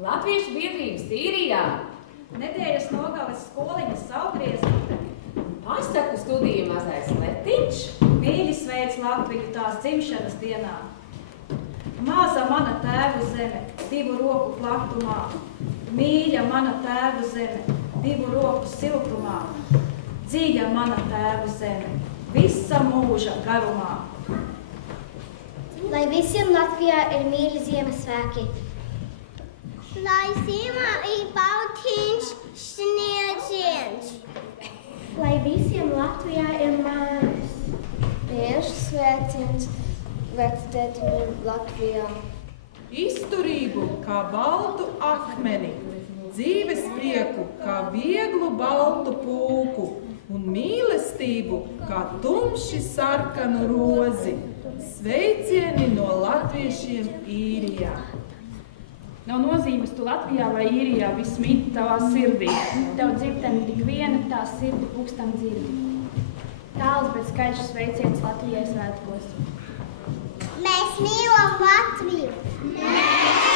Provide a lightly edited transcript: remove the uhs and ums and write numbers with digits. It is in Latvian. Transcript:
Latviešu biedrības īrijā. Nedēļas nogales skoliņas Saugriezīte. Pasaku studiju mazais Letiņš. Mīļi sveic Latviju tās dzimšanas dienā. Maza mana tēvu zeme, 2 roku platumā. Mīļa mana tēvu zeme, 2 roku siltumā. Dziļa mana tēvu zeme, visa mūža garumā. Lai visiem Latvijā ir mīļi Ziemassvētki. Lai ziemā ir baltiņš sniedziens. Lai visiem Latvijā ir mājas. Biežs svētdienas vectētiņiem Latvijā. Izturību kā baltu akmeni, dzīves prieku kā vieglu baltu pūku un mīlestību kā tumši sarkanu rozi. Sveicieni no latviešiem īrijā. Nav nozīmes tu Latvijā vai īrijā, viss mīt tavā sirdī. Tev dzimtene tik viena, tā sirdi pūkstam dzirdi. Tāls, bet skaļš sveiciens Latvijai svētkos. Mēs mīlam Latviju! Mēs